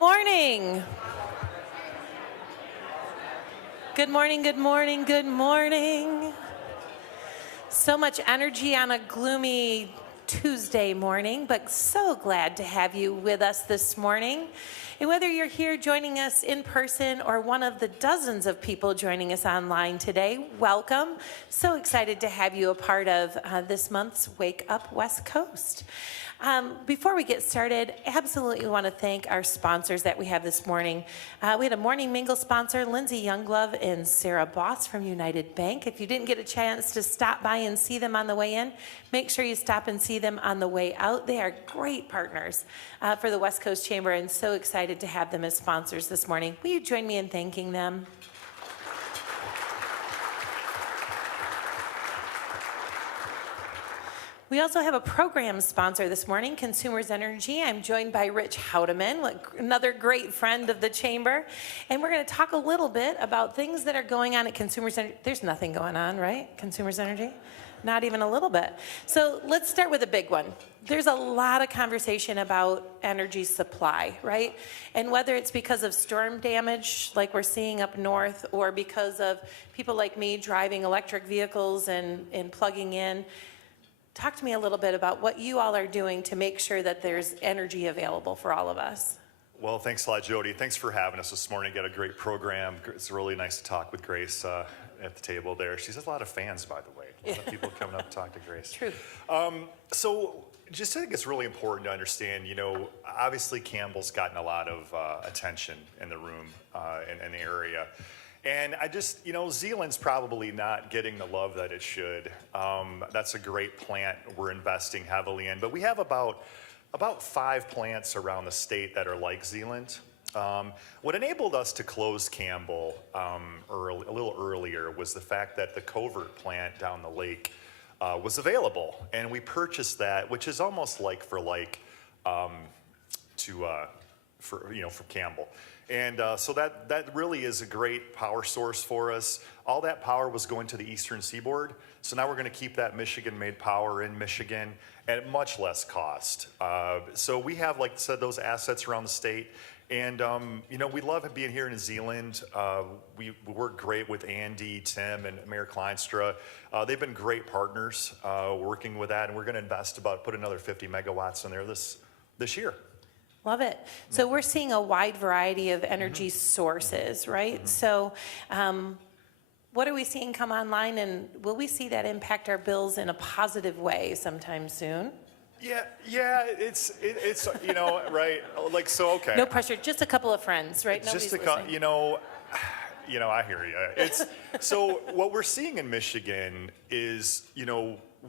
Morning. Good morning, good morning, good morning. So much energy on a gloomy Tuesday morning, but so glad to have you with us this morning. And whether you're here joining us in person or one of the dozens of people joining us online today, welcome. So excited to have you a part of this month's Wake Up West Coast. Before we get started, absolutely want to thank our sponsors that we have this morning. We had a morning mingle sponsor, Lindsay Younglove and Sarah Boss from United Bank. If you didn't get a chance to stop by and see them on the way in, make sure you stop and see them on the way out. They are great partners for the West Coast Chamber, and so excited to have them as sponsors this morning. Will you join me in thanking them? We also have a program sponsor this morning, Consumers Energy. I'm joined by Rich Houdeman, another great friend of the Chamber. And we're going to talk a little bit about things that are going on at Consumers Energy. There's nothing going on, right? Consumers Energy? Not even a little bit. So let's start with a big one. There's a lot of conversation about energy supply, right? And whether it's because of storm damage like we're seeing up north, or because of people like me driving electric vehicles and plugging in. Talk to me a little bit about what you all are doing to make sure that there's energy available for all of us. Well, thanks a lot, Jody. Thanks for having us this morning. Got a great program. It's really nice to talk with Grace at the table there. She has a lot of fans, by the way. A lot of people coming up to talk to Grace. True. So just I think it's really important to understand, obviously Campbell's gotten a lot of attention in the room in the area. And I just, Zealand's probably not getting the love that it should. That's a great plant we're investing heavily in. But we have about 5 plants around the state that are like Zealand. What enabled us to close Campbell a little earlier was the fact that the Covert plant down the lake was available. And we purchased that, which is almost like for like for Campbell. And so that really is a great power source for us. All that power was going to the eastern seaboard. So now we're going to keep that Michigan-made power in Michigan at much less cost. So we have, like I said, those assets around the state. And, we love being here in New Zealand. We work great with Andy, Tim, and Mayor Kleinstra. They've been great partners working with that. And we're going to put another 50 megawatts in there this year. Love it. So we're seeing a wide variety of energy sources, right? So what are we seeing come online, and will we see that impact our bills in a positive way sometime soon? Yeah, it's right. Like, so, okay. No pressure, just a couple of friends, right? Just Nobody's listening. I hear you. It's so what we're seeing in Michigan is,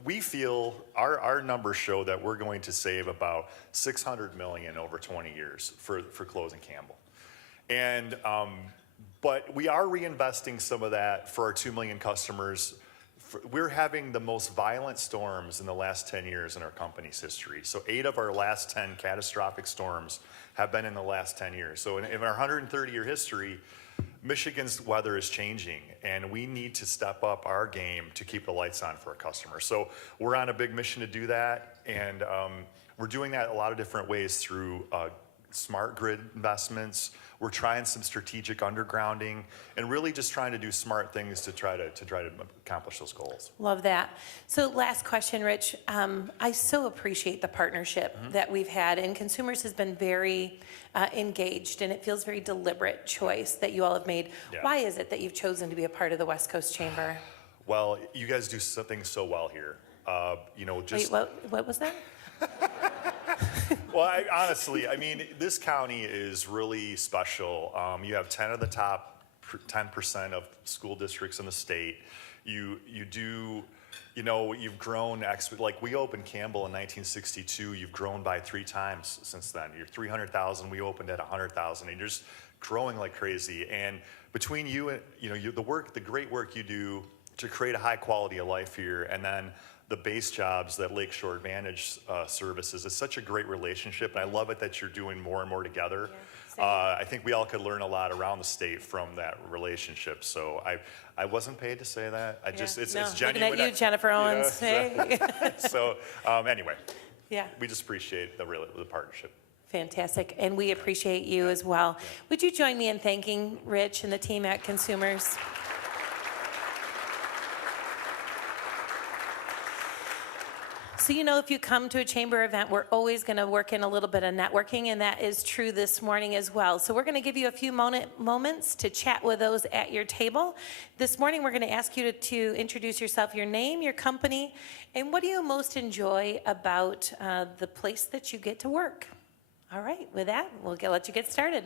we feel our numbers show that we're going to save about $600 million over 20 years for closing Campbell. And but we are reinvesting some of that for our 2 million customers. We're having the most violent storms in the last 10 years in our company's history. So 8 of our last 10 catastrophic storms have been in the last 10 years. So in our 130-year history, Michigan's weather is changing, and we need to step up our game to keep the lights on for our customers. So we're on a big mission to do that, and we're doing that a lot of different ways through smart grid investments. We're trying some strategic undergrounding, and really just trying to do smart things to try to accomplish those goals. Love that. So last question, Rich. I so appreciate the partnership that we've had, and Consumers has been very engaged, and it feels very deliberate choice that you all have made. Yeah. Why is it that you've chosen to be a part of the West Coast Chamber? Well, you guys do things so well here. Wait, what was that? Well, honestly, this county is really special. You have 10 of the top 10% of school districts in the state. You've grown, like we opened Campbell in 1962. You've grown by 3 times since then. You're 300,000. We opened at 100,000. And you're just growing like crazy. And between you and the great work you do to create a high quality of life here, and then the base jobs that Lakeshore Advantage services is such a great relationship, and I love it that you're doing more and more together. I think we all could learn a lot around the state from that relationship. So I wasn't paid to say that. It's genuine. Looking at you, Jennifer Owens. Hey. So anyway, we just appreciate the partnership. Fantastic, and we appreciate you as well. Would you join me in thanking Rich and the team at Consumers? So, if you come to a chamber event, we're always going to work in a little bit of networking, and that is true this morning as well. So we're going to give you a few moments to chat with those at your table. This morning, we're going to ask you to introduce yourself, your name, your company, and what do you most enjoy about the place that you get to work. All right, with that, we'll let you get started.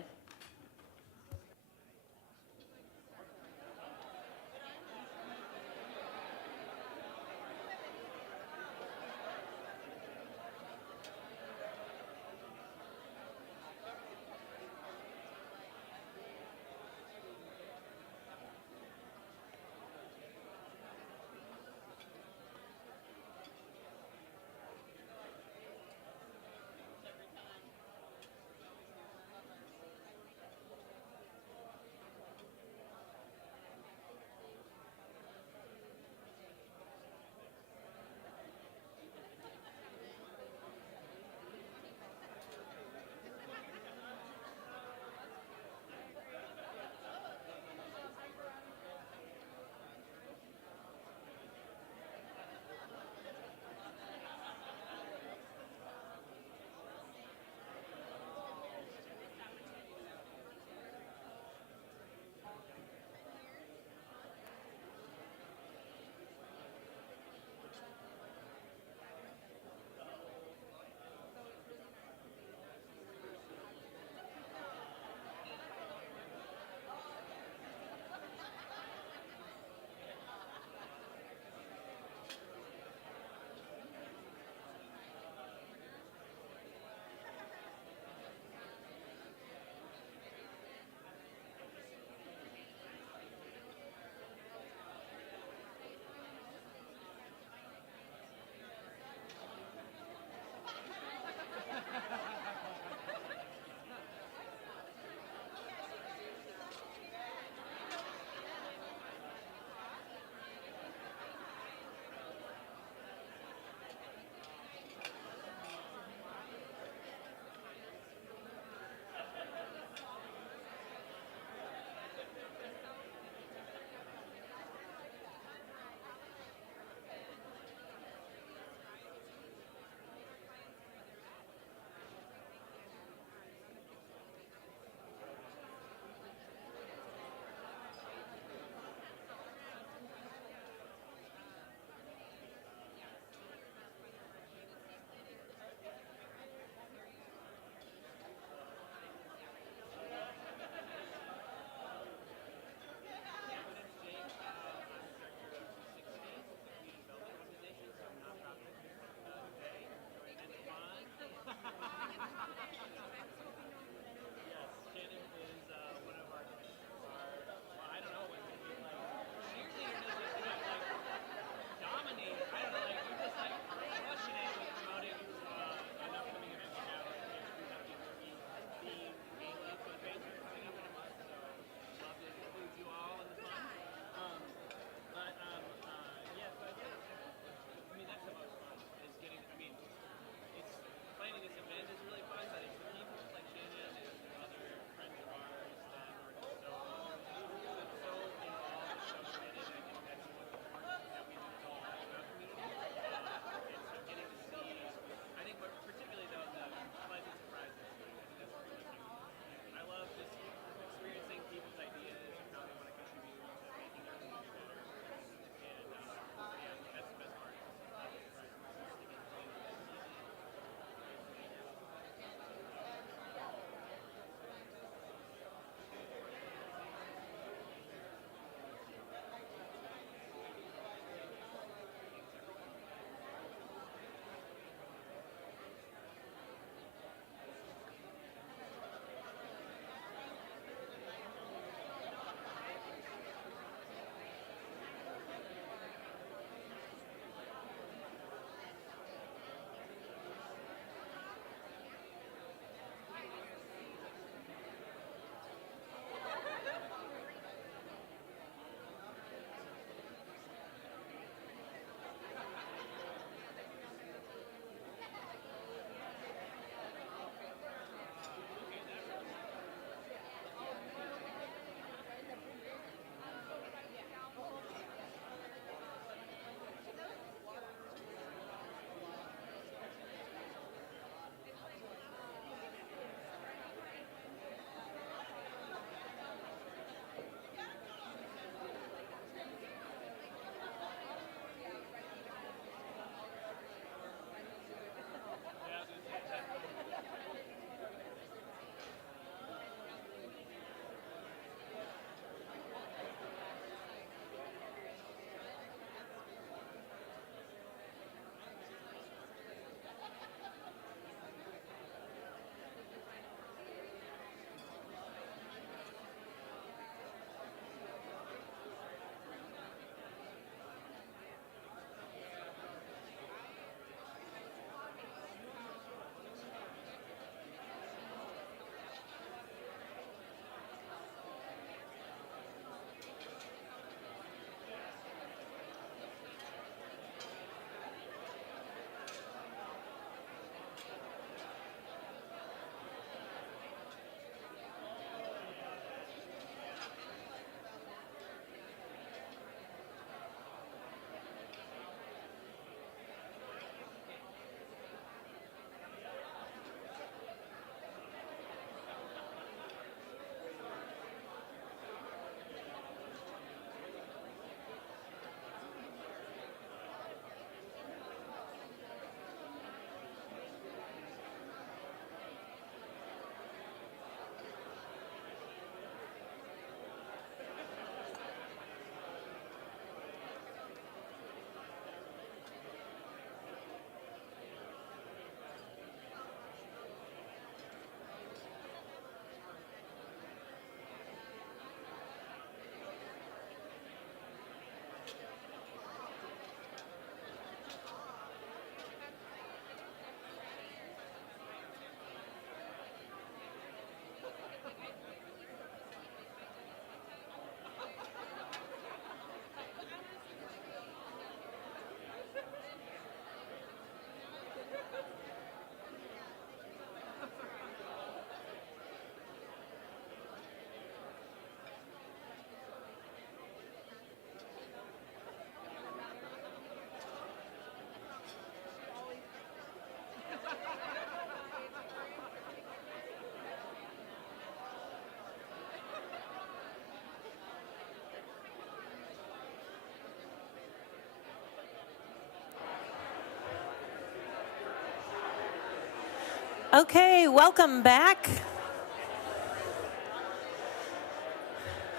Okay, welcome back.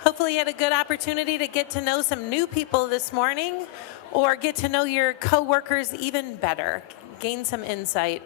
Hopefully you had a good opportunity to get to know some new people this morning or get to know your coworkers even better, gain some insight.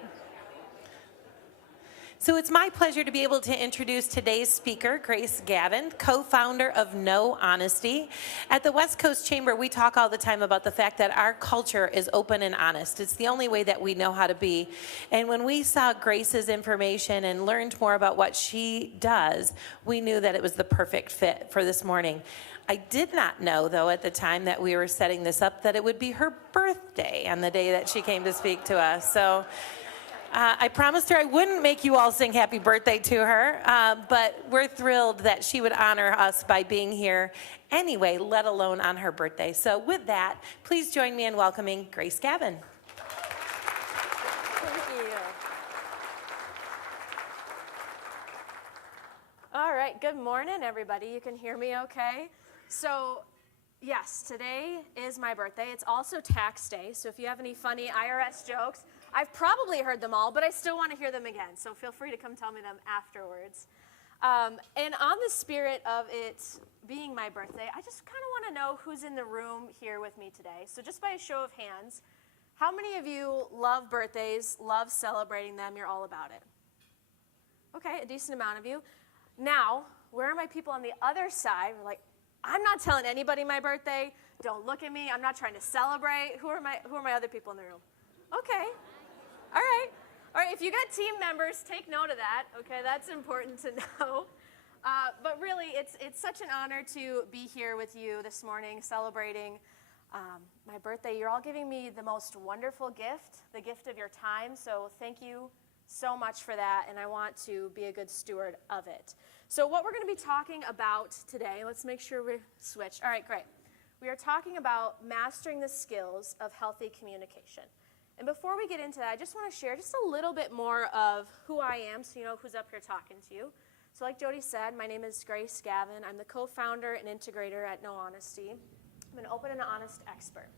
So it's my pleasure to be able to introduce today's speaker, Grace Gavin, co-founder of No Honesty. At the West Coast Chamber, we talk all the time about the fact that our culture is open and honest. It's the only way that we know how to be. And when we saw Grace's information and learned more about what she does, we knew that it was the perfect fit for this morning. I did not know, though, at the time that we were setting this up, that it would be her birthday on the day that she came to speak to us. So I promised her I wouldn't make you all sing happy birthday to her, but we're thrilled that she would honor us by being here anyway, let alone on her birthday. So with that, please join me in welcoming Grace Gavin. Thank you. All right, good morning, everybody. You can hear me okay? So, yes, today is my birthday. It's also tax day, so if you have any funny IRS jokes, I've probably heard them all, but I still want to hear them again, so feel free to come tell me them afterwards. And on the spirit of it being my birthday, I just kind of want to know who's in the room here with me today. So just by a show of hands, how many of you love birthdays, love celebrating them, you're all about it? Okay, a decent amount of you. Now, where are my people on the other side? We're like, I'm not telling anybody my birthday. Don't look at me. I'm not trying to celebrate. Who are my other people in the room? Okay. All right. All right, if you got team members, take note of that. Okay, that's important to know. But really, it's such an honor to be here with you this morning celebrating my birthday. You're all giving me the most wonderful gift, the gift of your time. So thank you so much for that, and I want to be a good steward of it. So what we're going to be talking about today, let's make sure we switch. All right, great. We are talking about mastering the skills of healthy communication. And before we get into that, I just want to share just a little bit more of who I am so you know who's up here talking to you. So like Jody said, my name is Grace Gavin. I'm the co-founder and integrator at No Honesty. I'm an open and honest expert.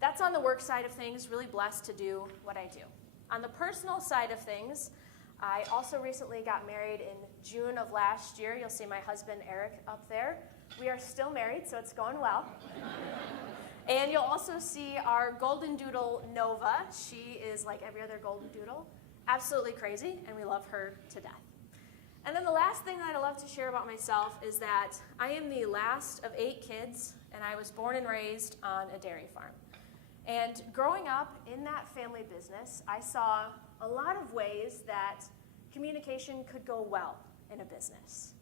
That's on the work side of things, really blessed to do what I do. On the personal side of things, I also recently got married in June of last year. You'll see my husband, Eric, up there. We are still married, so it's going well. And you'll also see our golden doodle, Nova. She is like every other golden doodle, absolutely crazy, and we love her to death. And then the last thing that I love to share about myself is that I am the last of 8 kids, and I was born and raised on a dairy farm. And growing up in that family business, I saw a lot of ways that communication could go well in a business.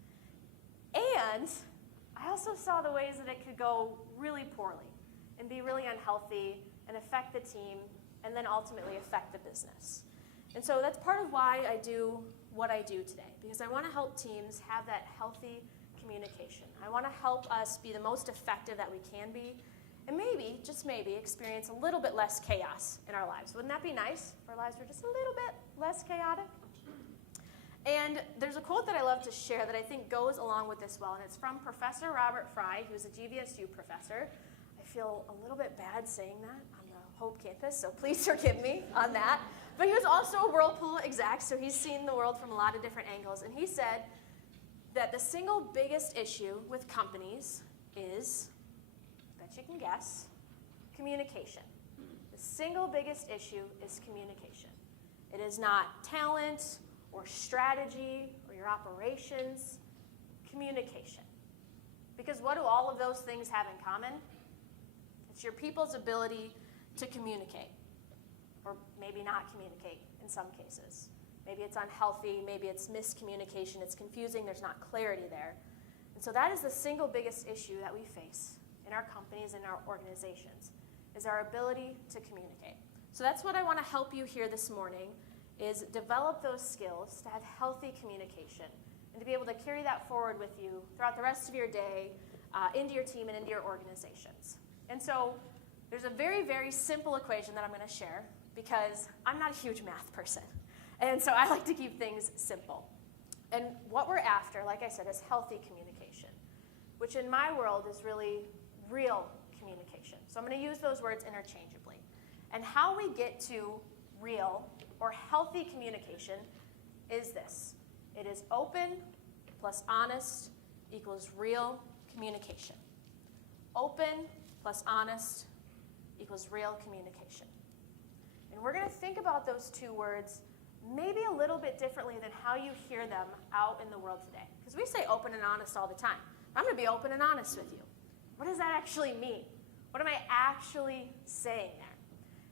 And I also saw the ways that it could go really poorly and be really unhealthy and affect the team and then ultimately affect the business. And so that's part of why I do what I do today, because I want to help teams have that healthy communication. I want to help us be the most effective that we can be and maybe, just maybe, experience a little bit less chaos in our lives. Wouldn't that be nice if our lives were just a little bit less chaotic? And there's a quote that I love to share that I think goes along with this well, and it's from Professor Robert Fry, who's a GVSU professor. I feel a little bit bad saying that on the Hope campus, so please forgive me on that. But he was also a Whirlpool exec, so he's seen the world from a lot of different angles. And he said that the single biggest issue with companies is, I bet you can guess, communication. The single biggest issue is communication. It is not talent or strategy or your operations, communication. Because what do all of those things have in common? It's your people's ability to communicate, or maybe not communicate in some cases. Maybe it's unhealthy, maybe it's miscommunication, it's confusing, there's not clarity there. And so that is the single biggest issue that we face in our companies and our organizations, is our ability to communicate. So that's what I want to help you here this morning, is develop those skills to have healthy communication and to be able to carry that forward with you throughout the rest of your day, into your team and into your organizations. And so there's a very, very simple equation that I'm going to share because I'm not a huge math person. And so I like to keep things simple. And what we're after, like I said, is healthy communication, which in my world is really real communication. So I'm going to use those words interchangeably. And how we get to real or healthy communication is this. It is open plus honest equals real communication. Open plus honest equals real communication. And we're going to think about those two words maybe a little bit differently than how you hear them out in the world today. Because we say open and honest all the time. I'm going to be open and honest with you. What does that actually mean? What am I actually saying there?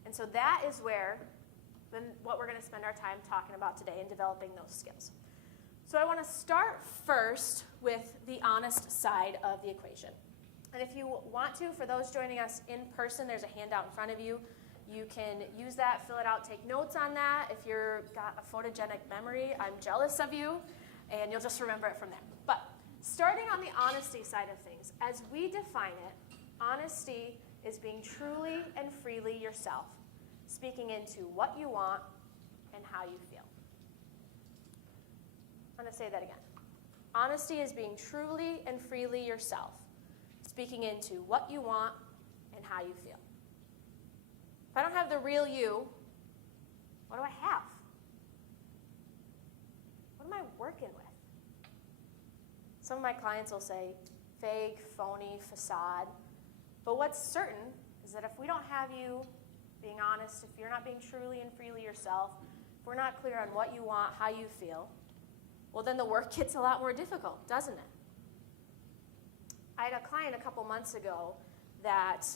And so that is what we're going to spend our time talking about today and developing those skills. So I want to start first with the honest side of the equation. And if you want to, for those joining us in person, there's a handout in front of you. You can use that, fill it out, take notes on that. If you've got a photogenic memory, I'm jealous of you, and you'll just remember it from there. But starting on the honesty side of things, as we define it, honesty is being truly and freely yourself, speaking into what you want and how you feel. I'm going to say that again. Honesty is being truly and freely yourself, speaking into what you want and how you feel. If I don't have the real you, what do I have? What am I working with? Some of my clients will say fake, phony, facade. But what's certain is that if we don't have you being honest, if you're not being truly and freely yourself, if we're not clear on what you want, how you feel, well, then the work gets a lot more difficult, doesn't it? I had a client a couple months ago that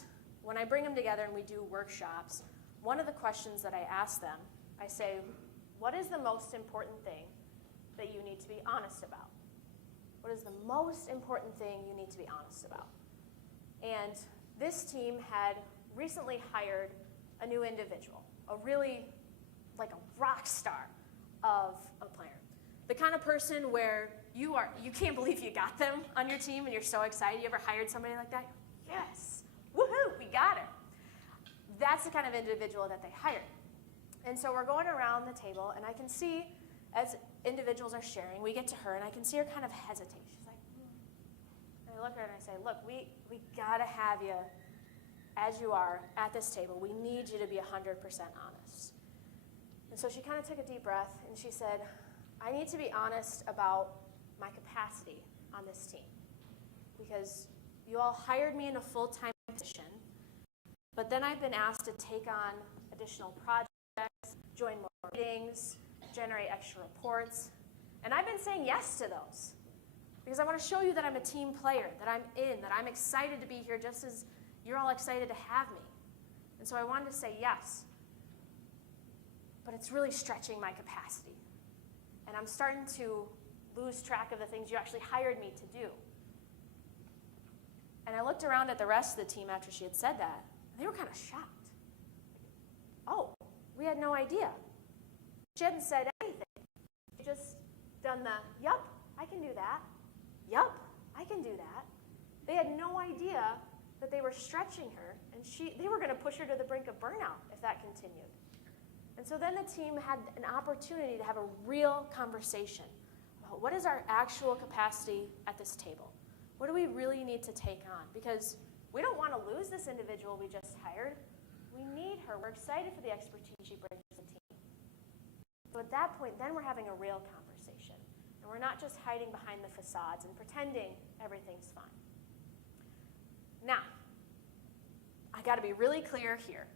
when I bring them together and we do workshops, one of the questions that I ask them, I say, what is the most important thing that you need to be honest about? What is the most important thing you need to be honest about? And this team had recently hired a new individual, a really, like a rock star of a player. The kind of person where you can't believe you got them on your team and you're so excited. You ever hired somebody like that? Yes, woohoo, we got her. That's the kind of individual that they hired. And so we're going around the table, and I can see as individuals are sharing, we get to her, and I can see her kind of hesitate. She's like, And I look at her and I say, look, we got to have you as you are at this table. We need you to be 100% honest. And so she kind of took a deep breath, and she said, I need to be honest about my capacity on this team, because you all hired me in a full-time position, but then I've been asked to take on additional projects, join more meetings, generate extra reports, and I've been saying yes to those because I want to show you that I'm a team player, that I'm in, that I'm excited to be here just as you're all excited to have me. And so I wanted to say yes, but it's really stretching my capacity. And I'm starting to lose track of the things you actually hired me to do. And I looked around at the rest of the team after she had said that, and they were kind of shocked. Oh, we had no idea. She hadn't said anything. She just done the, yup, I can do that. Yup, I can do that. They had no idea that they were stretching her, and they were going to push her to the brink of burnout if that continued. And so then the team had an opportunity to have a real conversation about what is our actual capacity at this table? What do we really need to take on? Because we don't want to lose this individual we just hired. We need her. We're excited for the expertise she brings to the team. So at that point, then we're having a real conversation. And we're not just hiding behind the facades and pretending everything's fine. Now, I got to be really clear here.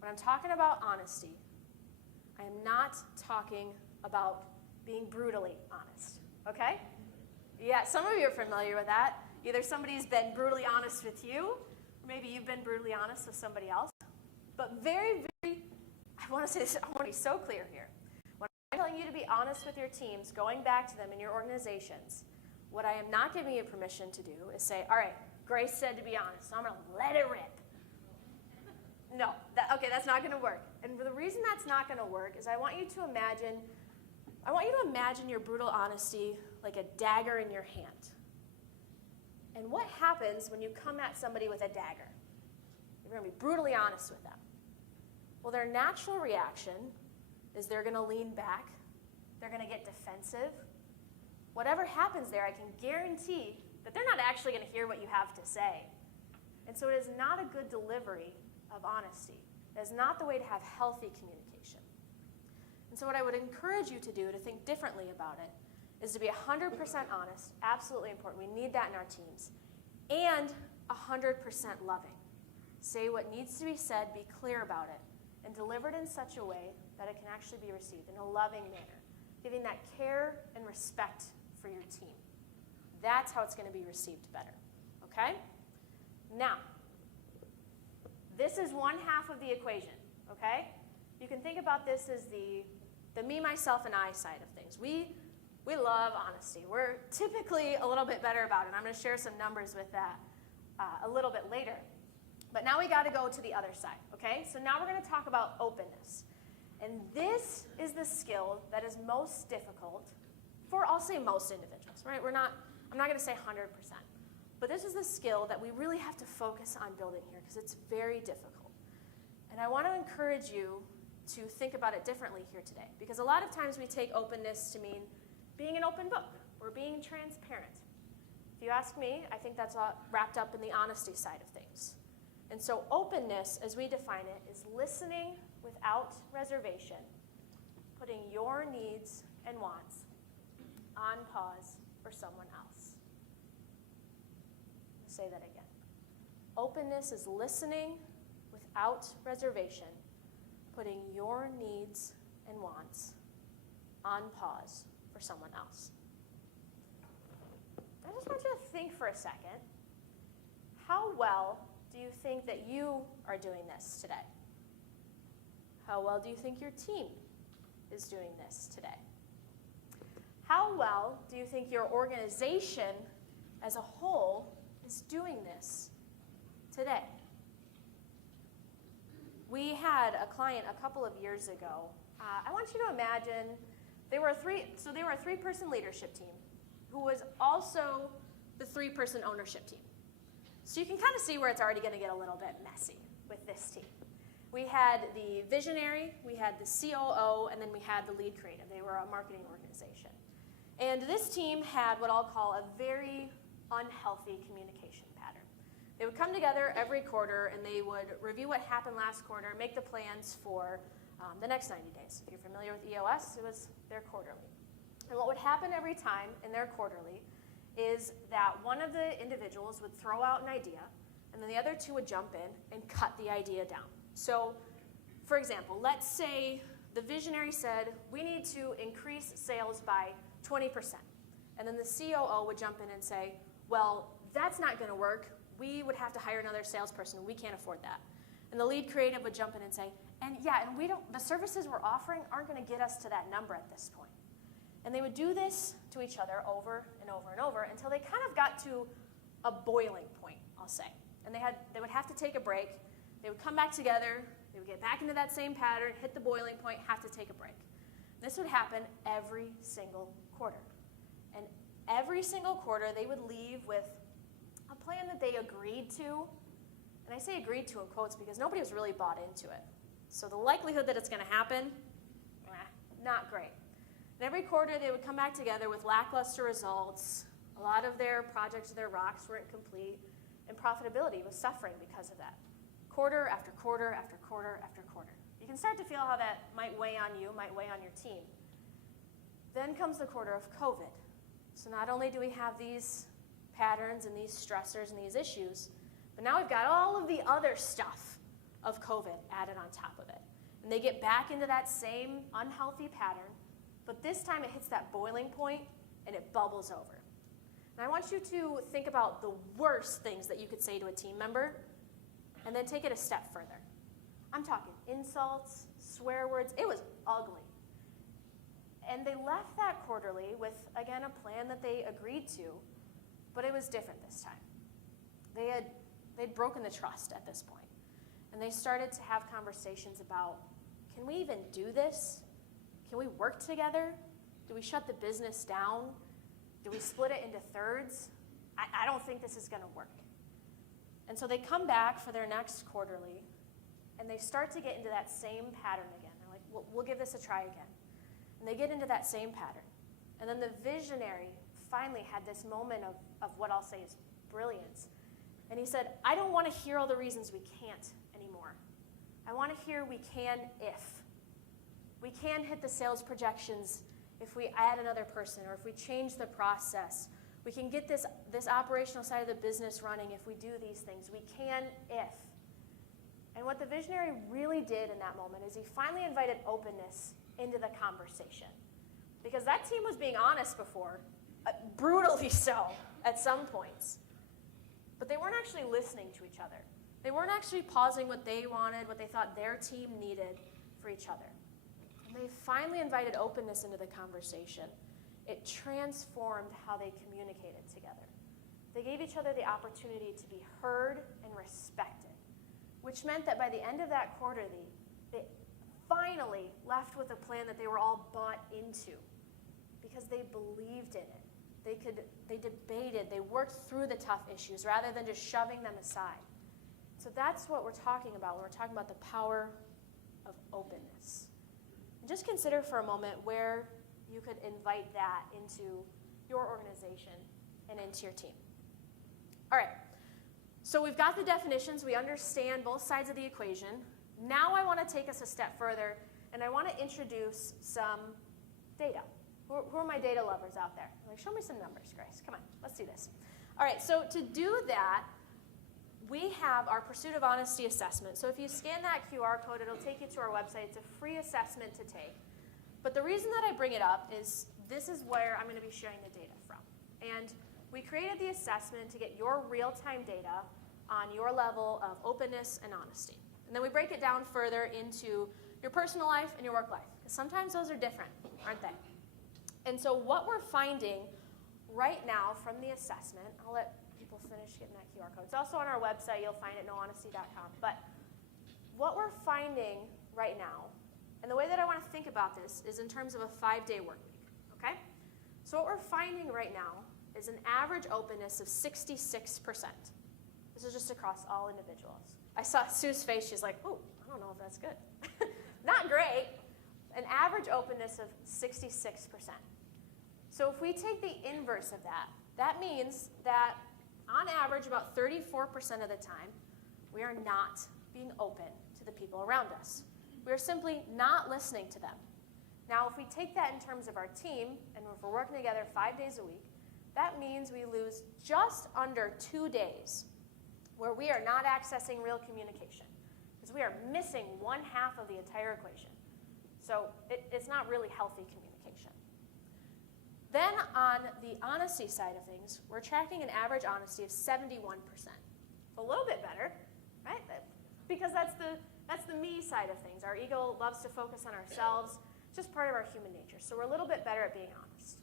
When I'm talking about honesty, I am not talking about being brutally honest, okay? Yeah, some of you are familiar with that. Either somebody's been brutally honest with you, or maybe you've been brutally honest with somebody else. But very, I want to say this, I want to be so clear here. When I'm telling you to be honest with your teams, going back to them in your organizations, what I am not giving you permission to do is say, all right, Grace said to be honest, so I'm going to let it rip. No, that's not going to work. And the reason that's not going to work is I want you to imagine your brutal honesty like a dagger in your hand. And what happens when you come at somebody with a dagger? You're going to be brutally honest with them. Well, their natural reaction is they're going to lean back. They're going to get defensive. Whatever happens there, I can guarantee that they're not actually going to hear what you have to say. And so it is not a good delivery of honesty. It is not the way to have healthy communication. And And so what I would encourage you to do to think differently about it is to be 100% honest, absolutely important. We need that in our teams. And 100% loving. Say what needs to be said, be clear about it, and deliver it in such a way that it can actually be received in a loving manner, giving that care and respect for your team. That's how it's going to be received better, okay? Now, this is one half of the equation, okay? You can think about this as the me, myself, and I side of things. We love honesty. We're typically a little bit better about it. I'm going to share some numbers with that a little bit later. But now we got to go to the other side, okay? So now we're going to talk about openness. And this is the skill that is most difficult for, I'll say, most individuals, right? I'm not going to say 100%. But this is the skill that we really have to focus on building here because it's very difficult. And I want to encourage you to think about it differently here today. Because a lot of times we take openness to mean being an open book or being transparent. If you ask me, I think that's all wrapped up in the honesty side of things. And so openness, as we define it, is listening without reservation, putting your needs and wants on pause for someone else. I'll say that again. Openness is listening without reservation, putting your needs and wants on pause for someone else. I just want you to think for a second, how well do you think that you are doing this today? How well do you think your team is doing this today? How well do you think your organization as a whole is doing this today? We had a client a couple of years ago. I want you to imagine they were a three-person leadership team who was also the three-person ownership team. So you can kind of see where it's already going to get a little bit messy with this team. We had the visionary, we had the COO, and then we had the lead creative. They were a marketing organization. And this team had what I'll call a very unhealthy communication pattern. They would come together every quarter and they would review what happened last quarter, make the plans for the next 90 days. If you're familiar with EOS, it was their quarterly. And what would happen every time in their quarterly is that one of the individuals would throw out an idea, and then the other two would jump in and cut the idea down. So, for example, let's say the visionary said, we need to increase sales by 20%. And then the COO would jump in and say, well, that's not going to work. We would have to hire another salesperson. We can't afford that. And the lead creative would jump in and say, and the services we're offering aren't going to get us to that number at this point. And they would do this to each other over and over and over until they kind of got to a boiling point, I'll say. And they would have to take a break. They would come back together. They would get back into that same pattern, hit the boiling point, have to take a break. This would happen every single quarter. And every single quarter, they would leave with a plan that they agreed to. And I say agreed to in quotes because nobody was really bought into it. So the likelihood that it's going to happen, not great. And every quarter, they would come back together with lackluster results. A lot of their projects, their rocks weren't complete, and profitability was suffering because of that. Quarter after quarter after quarter after quarter. You can start to feel how that might weigh on you, might weigh on your team. Then comes the quarter of COVID. So not only do we have these patterns and these stressors and these issues, but now we've got all of the other stuff of COVID added on top of it. And they get back into that same unhealthy pattern, but this time it hits that boiling point and it bubbles over. And I want you to think about the worst things that you could say to a team member and then take it a step further. I'm talking insults, swear words. It was ugly. And they left that quarterly with, again, a plan that they agreed to, but it was different this time. They'd broken the trust at this point. And they started to have conversations about, can we even do this? Can we work together? Do we shut the business down? Do we split it into thirds? I don't think this is going to work. And so they come back for their next quarterly, and they start to get into that same pattern again. They're like, we'll give this a try again. And they get into that same pattern. And then the visionary finally had this moment of what I'll say is brilliance. And he said, I don't want to hear all the reasons we can't anymore. I want to hear we can if. We can hit the sales projections if we add another person or if we change the process. We can get this operational side of the business running if we do these things. We can if. And what the visionary really did in that moment is he finally invited openness into the conversation. Because that team was being honest before, brutally so at some points. But they weren't actually listening to each other. They weren't actually pausing what they wanted, what they thought their team needed for each other. And they finally invited openness into the conversation. It transformed how they communicated together. They gave each other the opportunity to be heard and respected, which meant that by the end of that quarter, they finally left with a plan that they were all bought into because they believed in it. They debated, they worked through the tough issues rather than just shoving them aside. So that's what we're talking about when we're talking about the power of openness. And just consider for a moment where you could invite that into your organization and into your team. All right, so we've got the definitions. We understand both sides of the equation. Now I want to take us a step further, and I want to introduce some data. Who are my data lovers out there? Like, show me some numbers, Grace. Come on, let's do this. All right, so to do that, we have our Pursuit of Honesty assessment. So if you scan that QR code, it'll take you to our website. It's a free assessment to take. But the reason that I bring it up is this is where I'm going to be sharing the data from. And we created the assessment to get your real-time data on your level of openness and honesty. And then we break it down further into your personal life and your work life. Because sometimes those are different, aren't they? And so what we're finding right now from the assessment, I'll let people finish getting that QR code. It's also on our website. You'll find it at nohonesty.com. But what we're finding right now, and the way that I want to think about this is in terms of a 5-day work week, okay? So what we're finding right now is an average openness of 66%. This is just across all individuals. I saw Sue's face. She's like, oh, I don't know if that's good. Not great. An average openness of 66%. So if we take the inverse of that, that means that on average about 34% of the time, we are not being open to the people around us. We are simply not listening to them. Now, if we take that in terms of our team, and if we're working together 5 days a week, that means we lose just under 2 days where we are not accessing real communication, because we are missing one half of the entire equation. So it's not really healthy communication. Then on the honesty side of things, we're tracking an average honesty of 71%. A little bit better, right? Because that's the me side of things. Our ego loves to focus on ourselves. It's just part of our human nature. So we're a little bit better at being honest.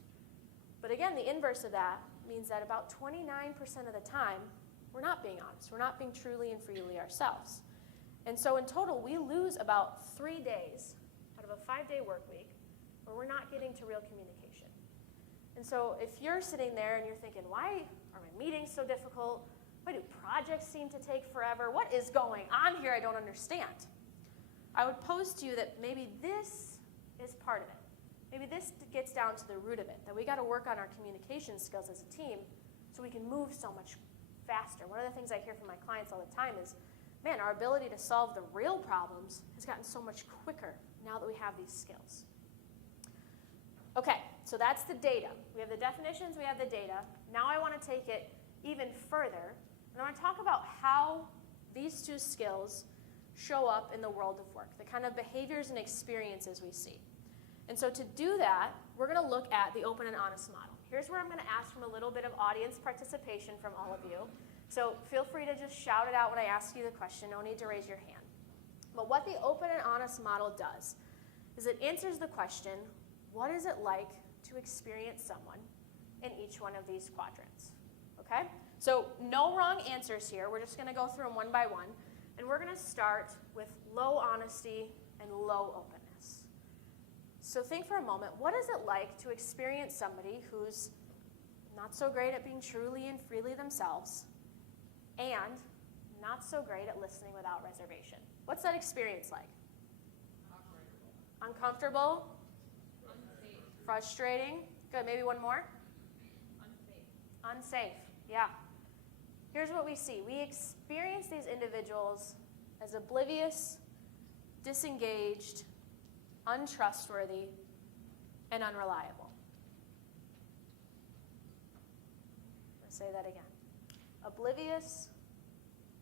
But again, the inverse of that means that about 29% of the time, we're not being honest. We're not being truly and freely ourselves. And so in total, we lose about 3 days out of a 5-day work week where we're not getting to real communication. And so if you're sitting there and you're thinking, why are my meetings so difficult? Why do projects seem to take forever? What is going on here? I don't understand. I would pose to you that maybe this is part of it. Maybe this gets down to the root of it, that we got to work on our communication skills as a team so we can move so much faster. One of the things I hear from my clients all the time is, man, our ability to solve the real problems has gotten so much quicker now that we have these skills. Okay, so that's the data. We have the definitions, we have the data. Now I want to take it even further, and I want to talk about how these two skills show up in the world of work, the kind of behaviors and experiences we see. And so to do that, we're going to look at the open and honest model. Here's where I'm going to ask from a little bit of audience participation from all of you. So feel free to just shout it out when I ask you the question. No need to raise your hand. But what the open and honest model does is it answers the question, what is it like to experience someone in each one of these quadrants? Okay? So no wrong answers here. We're just going to go through them one by one. And we're going to start with low honesty and low openness. So think for a moment, what is it like to experience somebody who's not so great at being truly and freely themselves and not so great at listening without reservation? What's that experience like? Uncomfortable? Unsafe. Frustrating? Good, maybe one more? Unsafe, yeah. Here's what we see. We experience these individuals as oblivious, disengaged, untrustworthy, and unreliable. Let's say that again. Oblivious,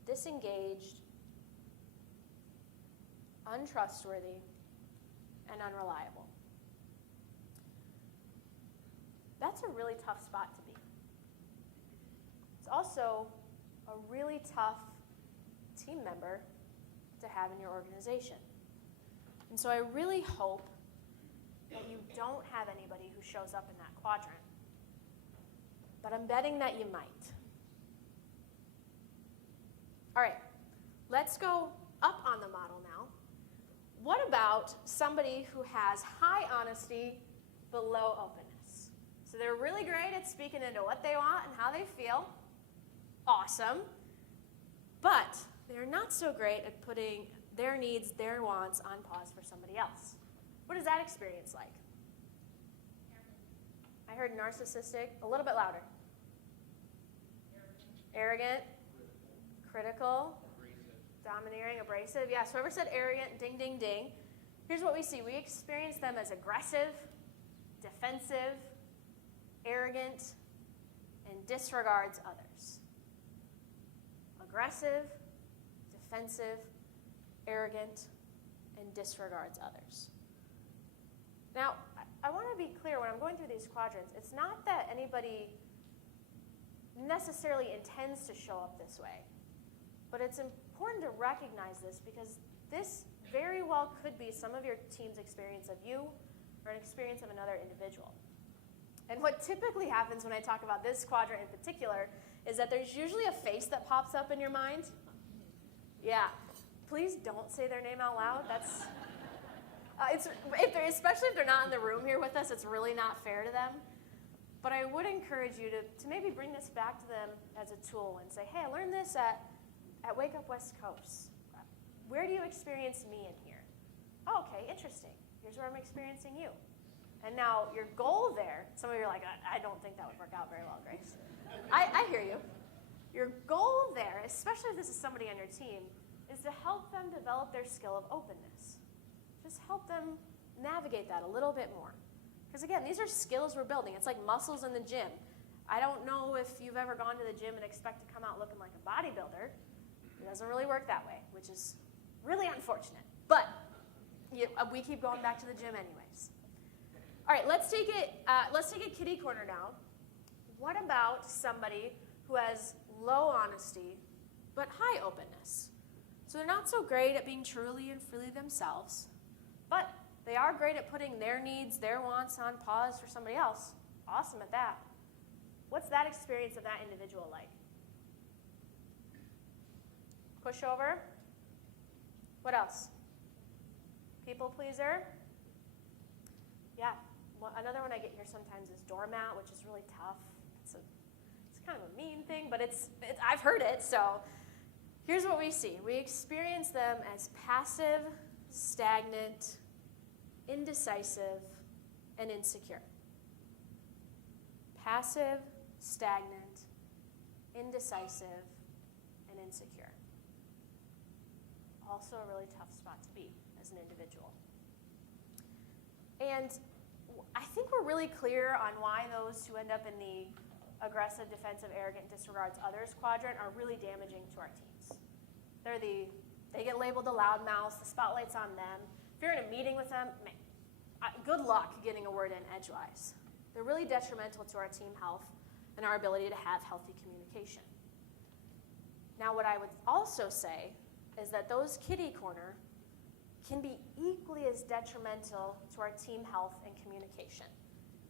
disengaged, untrustworthy, and unreliable. That's a really tough spot to be. It's also a really tough team member to have in your organization. And so I really hope that you don't have anybody who shows up in that quadrant. But I'm betting that you might. All right, let's go up on the model now. What about somebody who has high honesty but low openness? So they're really great at speaking into what they want and how they feel. Awesome. But they're not so great at putting their needs, their wants on pause for somebody else. What is that experience like? I heard narcissistic, a little bit louder. Arrogant, critical, domineering, abrasive. Yes, whoever said arrogant, ding, ding, ding. Here's what we see. We experience them as aggressive, defensive, arrogant, and disregards others. Aggressive, defensive, arrogant, and disregards others. Now, I want to be clear when I'm going through these quadrants, it's not that anybody necessarily intends to show up this way, but it's important to recognize this because this very well could be some of your team's experience of you or an experience of another individual. And what typically happens when I talk about this quadrant in particular is that there's usually a face that pops up in your mind. Yeah, please don't say their name out loud. That's especially if they're not in the room here with us, it's really not fair to them. But I would encourage you to maybe bring this back to them as a tool and say, hey, I learned this at Wake Up West Coast. Where do you experience me in here? Oh, okay, interesting. Here's where I'm experiencing you. And now your goal there, some of you are like, I don't think that would work out very well, Grace. I hear you. Your goal there, especially if this is somebody on your team, is to help them develop their skill of openness. Just help them navigate that a little bit more. Because again, these are skills we're building. It's like muscles in the gym. I don't know if you've ever gone to the gym and expect to come out looking like a bodybuilder. It doesn't really work that way, which is really unfortunate. But we keep going back to the gym anyways. All right, let's take a kitty corner now. What about somebody who has low honesty but high openness? So they're not so great at being truly and freely themselves, but they are great at putting their needs, their wants on pause for somebody else. Awesome at that. What's that experience of that individual like? Pushover? What else? People pleaser? Yeah. Another one I get here sometimes is doormat, which is really tough. It's kind of a mean thing, but I've heard it. So here's what we see. We experience them as passive, stagnant, indecisive, and insecure. Passive, stagnant, indecisive, and insecure. Also a really tough spot to be as an individual. And I think we're really clear on why those who end up in the aggressive, defensive, arrogant, disregards others quadrant are really damaging to our teams. They get labeled the loudmouths, the spotlight's on them. If you're in a meeting with them, good luck getting a word in edgewise. They're really detrimental to our team health and our ability to have healthy communication. Now, what I would also say is that those kitty corner can be equally as detrimental to our team health and communication.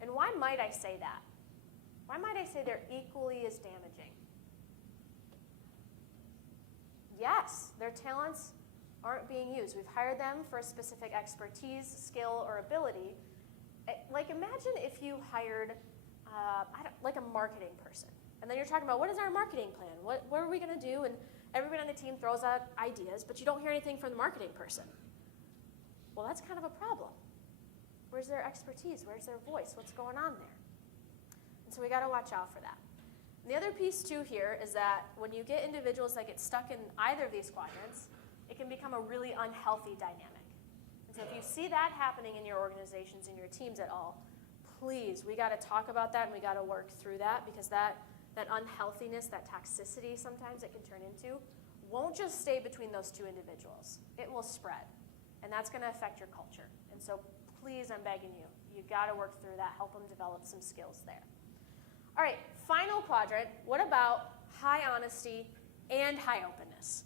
And why might I say that? Why might I say they're equally as damaging? Yes, their talents aren't being used. We've hired them for a specific expertise, skill, or ability. Like imagine if you hired like a marketing person. And then you're talking about, what is our marketing plan? What are we going to do? And everybody on the team throws out ideas, but you don't hear anything from the marketing person. Well, that's kind of a problem. Where's their expertise? Where's their voice? What's going on there? And so we got to watch out for that. And the other piece, too, here is that when you get individuals that get stuck in either of these quadrants, it can become a really unhealthy dynamic. And So if you see that happening in your organizations, in your teams at all, please, we got to talk about that and we got to work through that, because that unhealthiness, that toxicity sometimes it can turn into, won't just stay between those two individuals. It will spread, and that's going to affect your culture. And so please, I'm begging you, you got to work through that, help them develop some skills there. All right, final quadrant, what about high honesty and high openness?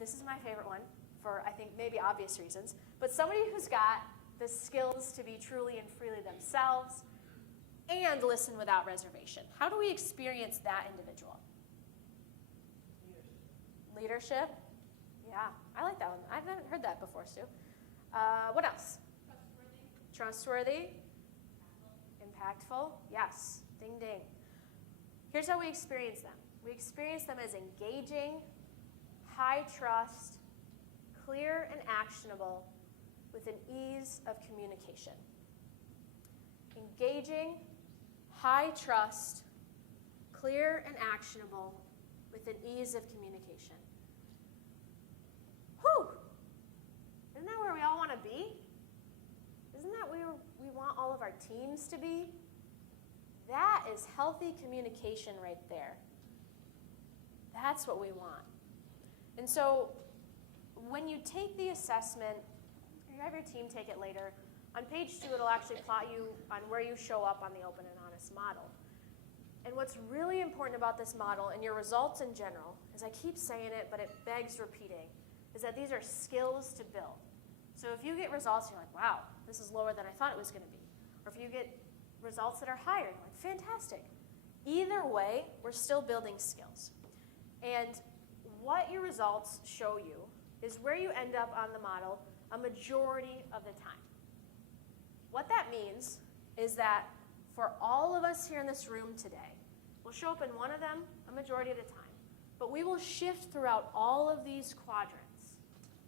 This is my favorite one for, I think, maybe obvious reasons, but somebody who's got the skills to be truly and freely themselves and listen without reservation. How do we experience that individual? Leadership? Yeah, I like that one. I haven't heard that before, Stu. What else? Trustworthy. Impactful. Yes. Ding, ding. Here's how we experience them. We experience them as engaging, high trust, clear and actionable, with an ease of communication. Engaging, high trust, clear and actionable, with an ease of communication. Whew! Isn't that where we all want to be? Isn't that where we want all of our teams to be? That is healthy communication right there. That's what we want. And so when you take the assessment, you have your team take it later, on page 2 it'll actually plot you on where you show up on the open and honest model. And what's really important about this model and your results in general, is I keep saying it, but it begs repeating, is that these are skills to build. So if you get results, you're like, wow, this is lower than I thought it was going to be. Or if you get results that are higher, you're like, fantastic. Either way, we're still building skills. And what your results show you is where you end up on the model a majority of the time. What that means is that for all of us here in this room today, we'll show up in one of them a majority of the time. But we will shift throughout all of these quadrants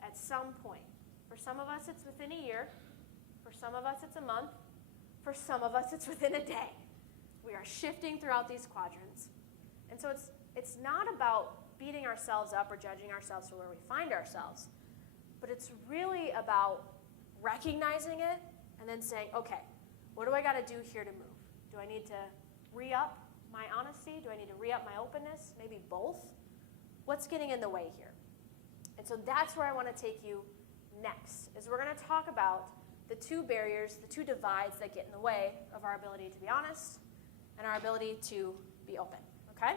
at some point. For some of us, it's within a year. For some of us, it's a month. For some of us, it's within a day. We are shifting throughout these quadrants. And so it's not about beating ourselves up or judging ourselves for where we find ourselves, but it's really about recognizing it and then saying, okay, what do I got to do here to move? Do I need to re-up my honesty? Do I need to re-up my openness? Maybe both? What's getting in the way here? And so that's where I want to take you next, is we're going to talk about the two barriers, the two divides that get in the way of our ability to be honest and our ability to be open, okay?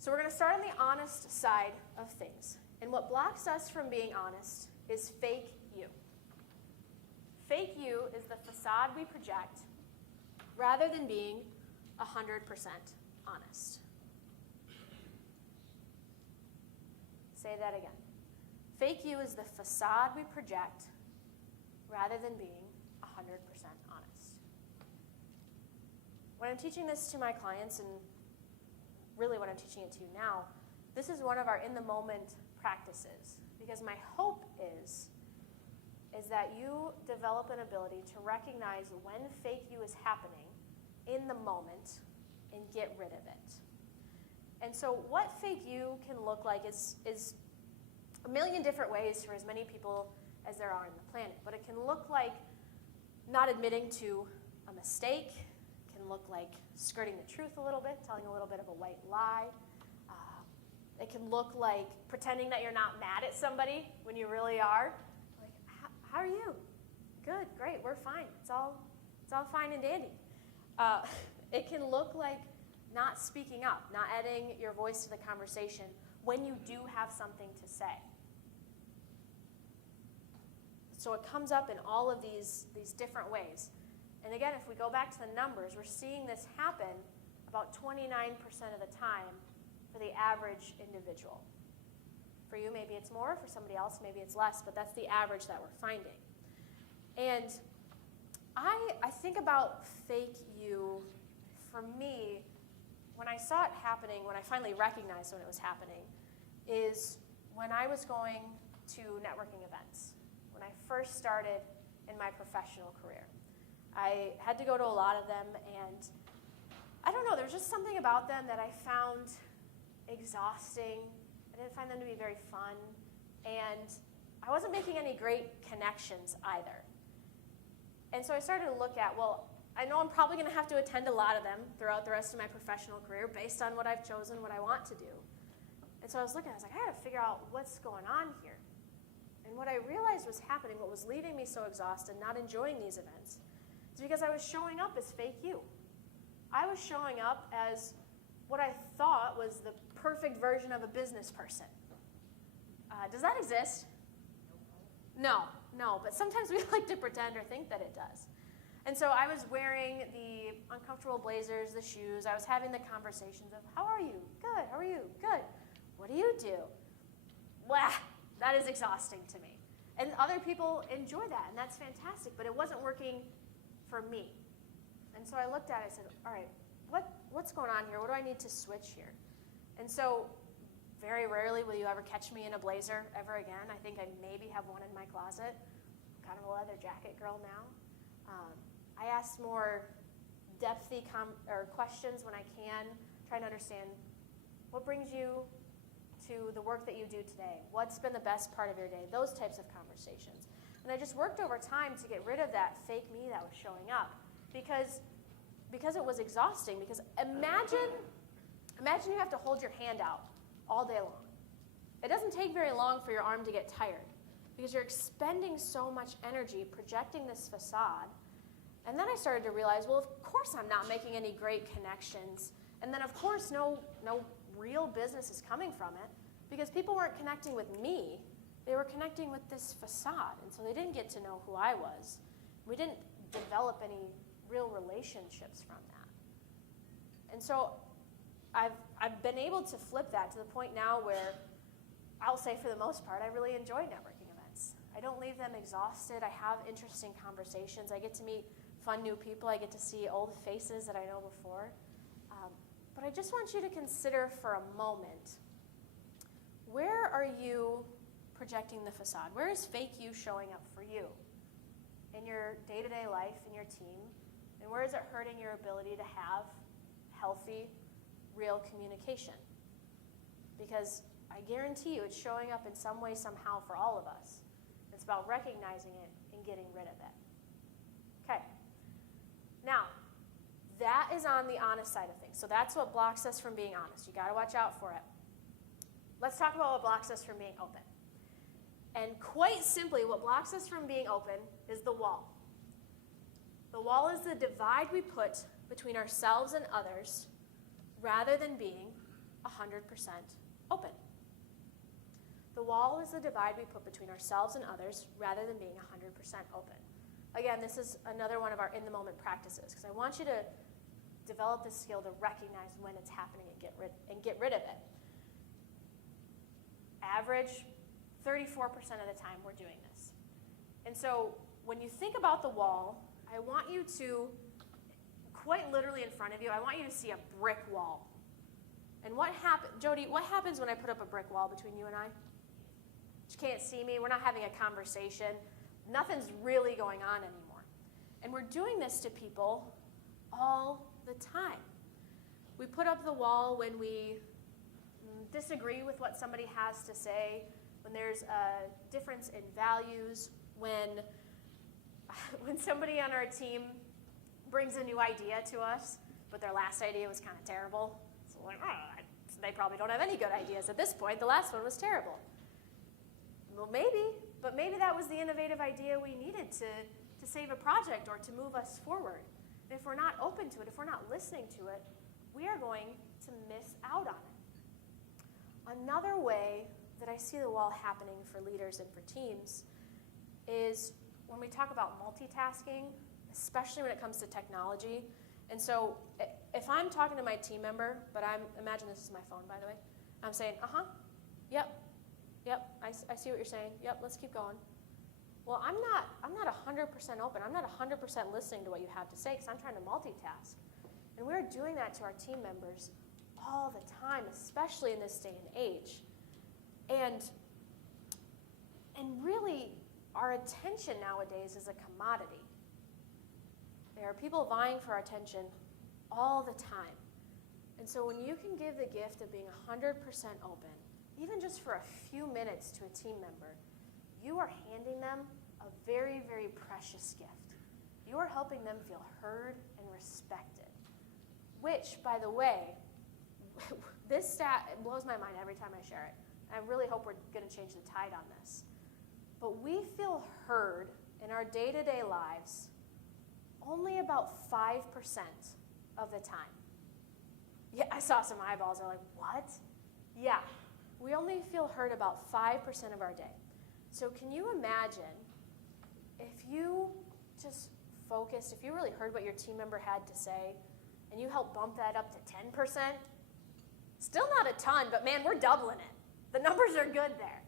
So we're going to start on the honest side of things. And what blocks us from being honest is fake you. Fake you is the facade we project rather than being 100% honest. Say that again. Fake you is the facade we project rather than being 100% honest. When I'm teaching this to my clients, and really when I'm teaching it to you now, this is one of our in-the-moment practices, because my hope is that you develop an ability to recognize when fake you is happening in the moment and get rid of it. And so what fake you can look like is a million different ways for as many people as there are on the planet. But it can look like not admitting to a mistake. It can look like skirting the truth a little bit, telling a little bit of a white lie. It can look like pretending that you're not mad at somebody when you really are. Like, how are you? Good, great, we're fine. It's all fine and dandy. It can look like not speaking up, not adding your voice to the conversation when you do have something to say. So it comes up in all of these different ways. And again, if we go back to the numbers, we're seeing this happen about 29% of the time for the average individual. For you, maybe it's more. For somebody else, maybe it's less. But that's the average that we're finding. And I think about fake you, for me, when I saw it happening, when I finally recognized when it was happening, is when I was going to networking events. When I first started in my professional career. I had to go to a lot of them, and I don't know, there was just something about them that I found exhausting. I didn't find them to be very fun, and I wasn't making any great connections either. And so I started to look at, well, I know I'm probably going to have to attend a lot of them throughout the rest of my professional career based on what I've chosen, what I want to do. And so I was looking, I was like, I got to figure out what's going on here. And what I realized was happening, what was leaving me so exhausted, not enjoying these events, is because I was showing up as fake you. I was showing up as what I thought was the perfect version of a business person. Does that exist? No, but sometimes we like to pretend or think that it does. And so I was wearing the uncomfortable blazers, the shoes. I was having the conversations of, how are you? Good. How are you? Good. What do you do? Blah. That is exhausting to me. And other people enjoy that, and that's fantastic, but it wasn't working for me. And so I looked at it and said, all right, what's going on here? What do I need to switch here? And so very rarely will you ever catch me in a blazer ever again. I think I maybe have one in my closet. I'm kind of a leather jacket girl now. I ask more depthy questions when I can, trying to understand what brings you to the work that you do today. What's been the best part of your day? Those types of conversations. And I just worked over time to get rid of that fake me that was showing up because it was exhausting. Because imagine you have to hold your hand out all day long. It doesn't take very long for your arm to get tired because you're expending so much energy projecting this facade. And then I started to realize, well, of course I'm not making any great connections. And then, of course, no real business is coming from it because people weren't connecting with me. They were connecting with this facade. And so they didn't get to know who I was. We didn't develop any real relationships from that. And so I've been able to flip that to the point now where I'll say for the most part, I really enjoy networking events. I don't leave them exhausted. I have interesting conversations. I get to meet fun new people. I get to see old faces that I know before. But I just want you to consider for a moment, where are you projecting the facade? Where is fake you showing up for you in your day-to-day life, in your team? And where is it hurting your ability to have healthy, real communication? Because I guarantee you it's showing up in some way, somehow for all of us. It's about recognizing it and getting rid of it. Okay. Now, that is on the honest side of things. So that's what blocks us from being honest. You got to watch out for it. Let's talk about what blocks us from being open. And quite simply, what blocks us from being open is the wall. The wall is the divide we put between ourselves and others rather than being 100% open. The wall is the divide we put between ourselves and others rather than being 100% open. Again, this is another one of our in-the-moment practices because I want you to develop this skill to recognize when it's happening and get rid of it. Average, 34% of the time we're doing this. And so when you think about the wall, I want you to, quite literally in front of you, I want you to see a brick wall. And Jody, what happens when I put up a brick wall between you and I? You can't see me. We're not having a conversation. Nothing's really going on anymore. And we're doing this to people all the time. We put up the wall when we disagree with what somebody has to say, when there's a difference in values, when somebody on our team brings a new idea to us, but their last idea was kind of terrible. So we're like, they probably don't have any good ideas at this point. The last one was terrible. Well, maybe that was the innovative idea we needed to save a project or to move us forward. And if we're not open to it, if we're not listening to it, we are going to miss out on it. Another way that I see the wall happening for leaders and for teams is when we talk about multitasking, especially when it comes to technology. And so if I'm talking to my team member, but imagine this is my phone, by the way. I'm saying, yep, I see what you're saying. Yep, let's keep going. Well, I'm not 100% open. I'm not 100% listening to what you have to say because I'm trying to multitask. And we're doing that to our team members all the time, especially in this day and age. And really, our attention nowadays is a commodity. There are people vying for our attention all the time. And so when you can give the gift of being 100% open, even just for a few minutes to a team member, you are handing them a very, very precious gift. You are helping them feel heard and respected, which, by the way, this stat blows my mind every time I share it. I really hope we're going to change the tide on this. But we feel heard in our day-to-day lives only about 5% of the time. Yeah, I saw some eyeballs. They're like, what? Yeah, we only feel heard about 5% of our day. So can you imagine if you just focused, if you really heard what your team member had to say, and you helped bump that up to 10%? Still not a ton, but man, we're doubling it. The numbers are good there.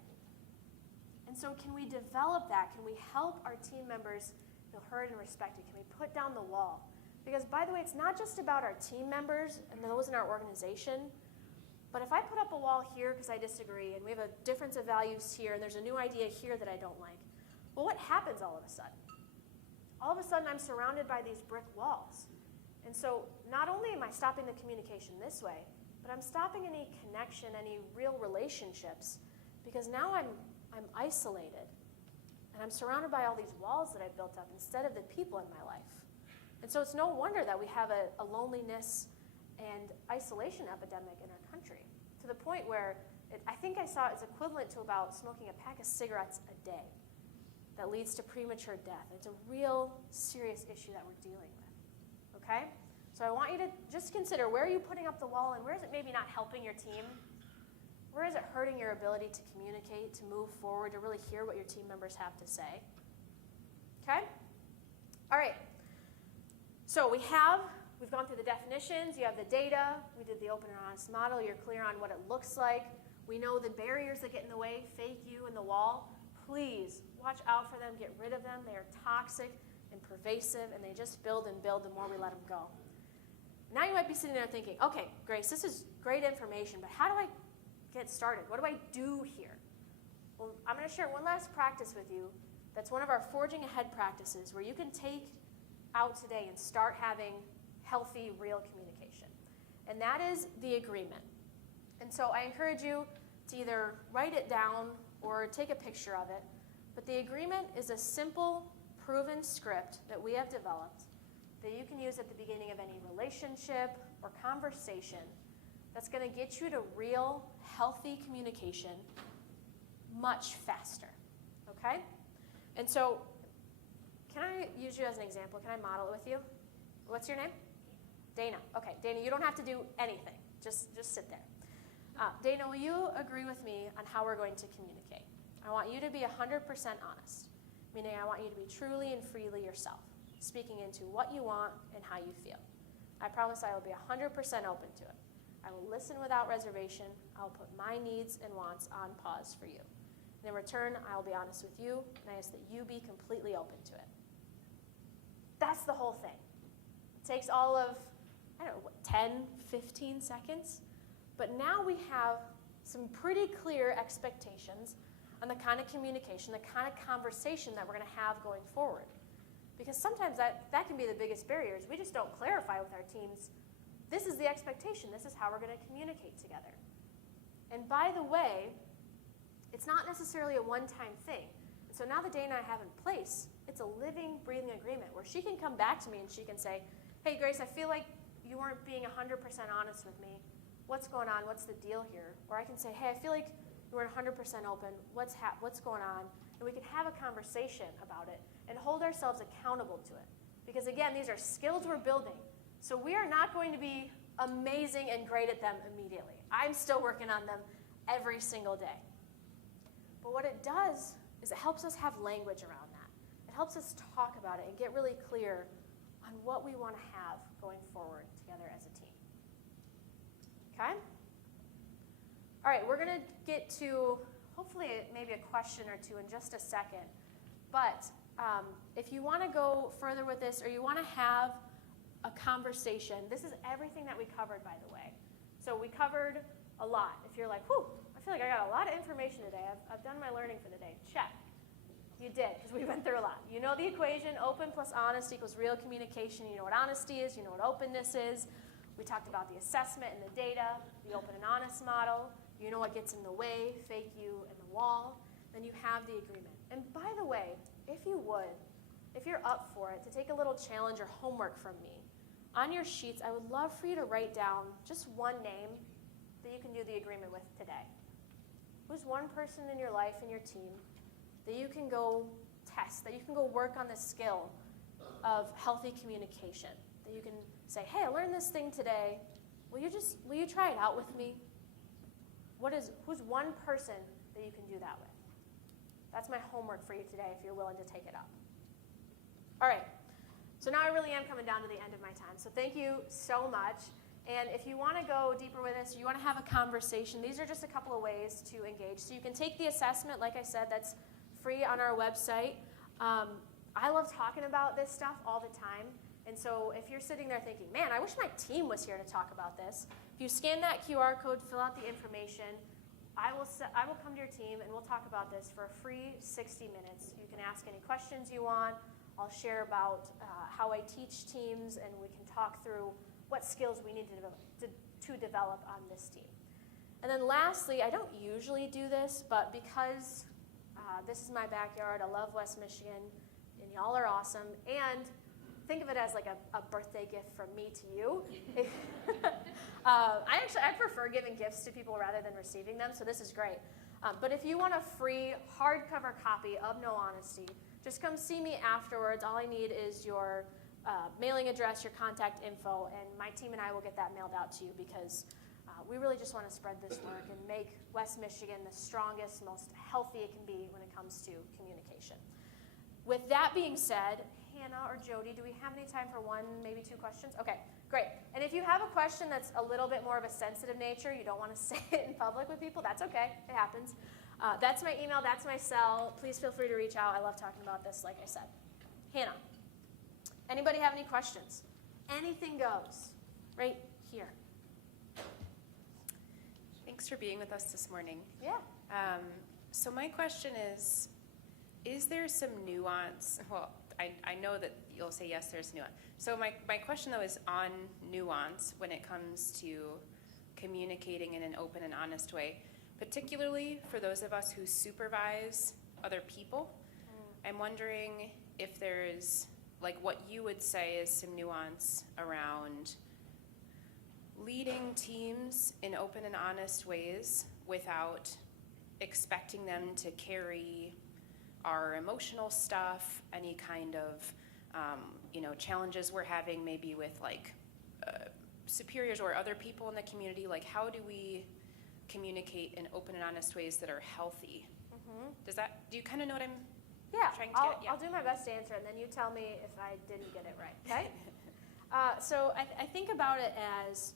And so can we develop that? Can we help our team members feel heard and respected? Can we put down the wall? Because, by the way, it's not just about our team members and those in our organization, but if I put up a wall here because I disagree, and we have a difference of values here, and there's a new idea here that I don't like, well, what happens all of a sudden? All of a sudden, I'm surrounded by these brick walls. And so not only am I stopping the communication this way, but I'm stopping any connection, any real relationships, because now I'm isolated, and I'm surrounded by all these walls that I've built up instead of the people in my life. And so it's no wonder that we have a loneliness and isolation epidemic in our country, to the point where I think I saw it's equivalent to about smoking a pack of cigarettes a day that leads to premature death. It's a real serious issue that we're dealing with, okay? So I want you to just consider, where are you putting up the wall, and where is it maybe not helping your team? Where is it hurting your ability to communicate, to move forward, to really hear what your team members have to say? Okay? All right. So we've gone through the definitions, you have the data, we did the open and honest model, you're clear on what it looks like. We know the barriers that get in the way, fake you and the wall. Please watch out for them, get rid of them. They are toxic and pervasive, and they just build and build the more we let them go. Now you might be sitting there thinking, okay, Grace, this is great information, but how do I get started? What do I do here? Well, I'm going to share one last practice with you that's one of our Forging Ahead practices where you can take out today and start having healthy, real communication. And that is the agreement. And so I encourage you to either write it down or take a picture of it. But the agreement is a simple, proven script that we have developed that you can use at the beginning of any relationship or conversation that's going to get you to real, healthy communication much faster, okay? And so, can I use you as an example? Can I model it with you? What's your name? Dana. Okay, Dana, you don't have to do anything. Just sit there. Dana, will you agree with me on how we're going to communicate? I want you to be 100% honest, meaning I want you to be truly and freely yourself, speaking into what you want and how you feel. I promise I will be 100% open to it. I will listen without reservation. I will put my needs and wants on pause for you. And in return, I will be honest with you, and I ask that you be completely open to it. That's the whole thing. It takes all of, 10, 15 seconds. But now we have some pretty clear expectations on the kind of communication, the kind of conversation that we're going to have going forward. Because sometimes that can be the biggest barriers. We just don't clarify with our teams, this is the expectation, this is how we're going to communicate together. And by the way, it's not necessarily a one-time thing. And so now the Dana I have in place, it's a living, breathing agreement where she can come back to me and she can say, hey, Grace, I feel like you weren't being 100% honest with me. What's going on? What's the deal here? Or I can say, hey, I feel like you weren't 100% open. What's going on? And we can have a conversation about it and hold ourselves accountable to it. Because again, these are skills we're building. So we are not going to be amazing and great at them immediately. I'm still working on them every single day. But what it does is it helps us have language around that. It helps us talk about it and get really clear on what we want to have going forward together as a team. Okay? All right, we're going to get to hopefully maybe a question or two in just a second. But if you want to go further with this or you want to have a conversation, this is everything that we covered, by the way. So we covered a lot. If you're like, whew, I feel like I got a lot of information today. I've done my learning for the day. Check. You did, because we went through a lot. You know the equation, open plus honest equals real communication. You know what honesty is. You know what openness is. We talked about the assessment and the data, the open and honest model. You know what gets in the way, fake you, and the wall. Then you have the agreement. And by the way, if you're up for it, to take a little challenge or homework from me, on your sheets, I would love for you to write down just one name that you can do the agreement with today. Who's one person in your life and your team that you can go test, that you can go work on the skill of healthy communication, that you can say, hey, I learned this thing today. Will you try it out with me? Who's one person that you can do that with? That's my homework for you today if you're willing to take it up. All right. So now I really am coming down to the end of my time. So thank you so much. And if you want to go deeper with this, or you want to have a conversation, these are just a couple of ways to engage. So you can take the assessment, like I said, that's free on our website. I love talking about this stuff all the time. And so if you're sitting there thinking, man, I wish my team was here to talk about this, if you scan that QR code, fill out the information, I will come to your team and we'll talk about this for a free 60 minutes. You can ask any questions you want. I'll share about how I teach teams, and we can talk through what skills we need to develop on this team. And then lastly, I don't usually do this, but because this is my backyard, I love West Michigan, and y'all are awesome, and think of it as like a birthday gift from me to you. I prefer giving gifts to people rather than receiving them, so this is great. But if you want a free hardcover copy of No Honesty, just come see me afterwards. All I need is your mailing address, your contact info, and my team and I will get that mailed out to you because we really just want to spread this work and make West Michigan the strongest, most healthy it can be when it comes to communication. With that being said, Hannah or Jody, do we have any time for one, maybe two questions? Okay, great. And if you have a question that's a little bit more of a sensitive nature, you don't want to say it in public with people, that's okay, it happens. That's my email, that's my cell. Please feel free to reach out. I love talking about this, like I said. Hannah, anybody have any questions? Anything goes, right here. Thanks for being with us this morning. Yeah. So my question is there some nuance? Well, I know that you'll say yes, there's nuance. So my question, though, is on nuance when it comes to communicating in an open and honest way, particularly for those of us who supervise other people. I'm wondering if there's, like, what you would say is some nuance around leading teams in open and honest ways without expecting them to carry our emotional stuff, any kind of challenges we're having maybe with superiors or other people in the community. Like, how do we communicate in open and honest ways that are healthy? Mm-hmm. Do you kind of know what I'm trying to get? Yeah. I'll do my best to answer, and then you tell me if I didn't get it right, okay? So I think about it as,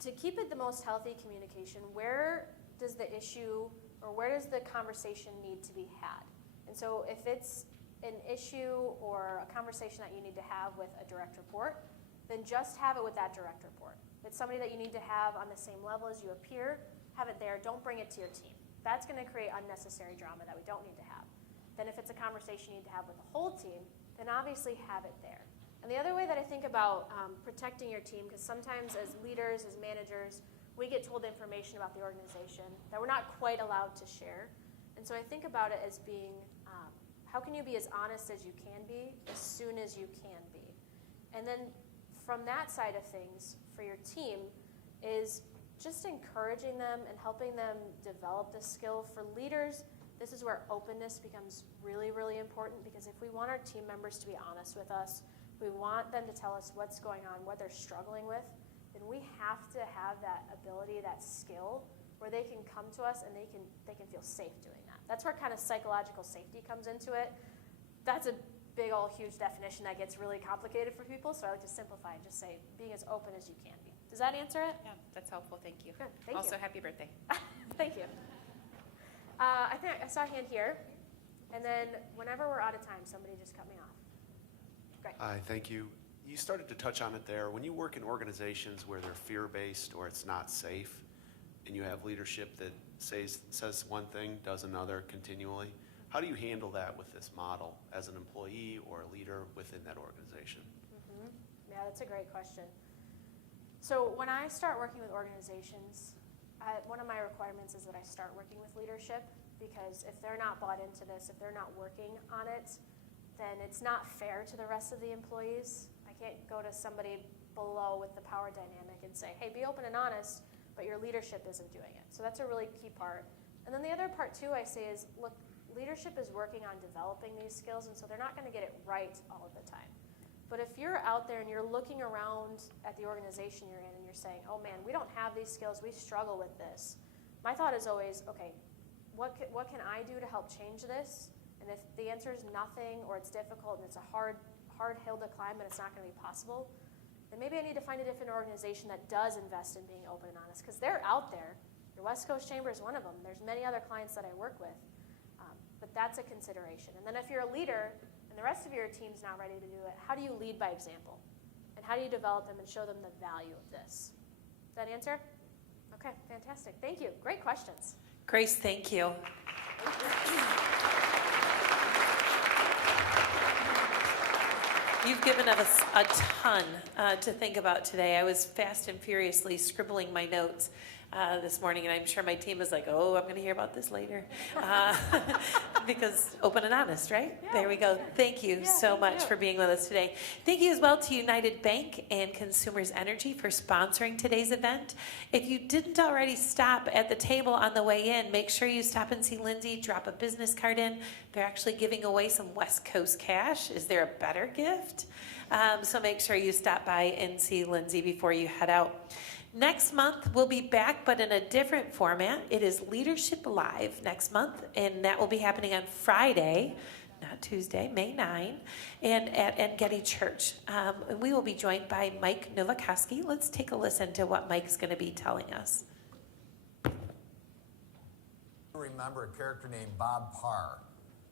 to keep it the most healthy communication, where does the issue or where does the conversation need to be had? And so if it's an issue or a conversation that you need to have with a direct report, then just have it with that direct report. If it's somebody that you need to have on the same level as you appear, have it there. Don't bring it to your team. That's going to create unnecessary drama that we don't need to have. Then if it's a conversation you need to have with the whole team, then obviously have it there. And the other way that I think about protecting your team, because sometimes as leaders, as managers, we get told information about the organization that we're not quite allowed to share. And so I think about it as being, how can you be as honest as you can be as soon as you can be? And then from that side of things, for your team, is just encouraging them and helping them develop the skill. For leaders, this is where openness becomes really, really important, because if we want our team members to be honest with us, we want them to tell us what's going on, what they're struggling with, then we have to have that ability, that skill, where they can come to us and they can feel safe doing that. That's where kind of psychological safety comes into it. That's a big old huge definition that gets really complicated for people, so I like to simplify and just say being as open as you can be. Does that answer it? Yeah, that's helpful. Thank you. Good. Thank also, you. happy birthday. Thank you. I think I saw a hand here, and then whenever we're out of time, somebody just cut me off. Great. Hi, thank you. You started to touch on it there. When you work in organizations where they're fear-based or it's not safe, and you have leadership that says one thing, does another continually, how do you handle that with this model as an employee or a leader within that organization? Mm-hmm. Yeah, that's a great question. So when I start working with organizations, one of my requirements is that I start working with leadership because if they're not bought into this, if they're not working on it, then it's not fair to the rest of the employees. I can't go to somebody below with the power dynamic and say, hey, be open and honest, but your leadership isn't doing it. So that's a really key part. And then the other part too I say is, look, leadership is working on developing these skills, and so they're not going to get it right all of the time. But if you're out there and you're looking around at the organization you're in and you're saying, oh man, we don't have these skills, we struggle with this, my thought is always, okay, what can I do to help change this? And if the answer is nothing, or it's difficult and it's a hard hill to climb and it's not going to be possible, then maybe I need to find a different organization that does invest in being open and honest, because they're out there. Your West Coast Chamber is one of them. There's many other clients that I work with, but that's a consideration. And then if you're a leader and the rest of your team's not ready to do it, how do you lead by example? And how do you develop them and show them the value of this? That answer? Okay, fantastic. Thank you. Great questions. Grace, thank you. You've given us a ton to think about today. I was fast and furiously scribbling my notes this morning, and I'm sure my team is like, oh, I'm going to hear about this later. Because open and honest, right? Yeah, there we go. sure. Thank you Yeah, so thank much you. for being with us today. Thank you as well to United Bank and Consumers Energy for sponsoring today's event. If you didn't already stop at the table on the way in, make sure you stop and see Lindsay, drop a business card in. They're actually giving away some West Coast cash. Is there a better gift? So make sure you stop by and see Lindsay before you head out. Next month, we'll be back, but in a different format. It is Leadership Live next month, and that will be happening on Friday, not Tuesday, May 9, and at Getty Church. And we will be joined by Mike Nowakowski. Let's take a listen to what Mike's going to be telling us. Remember a character named Bob Parr.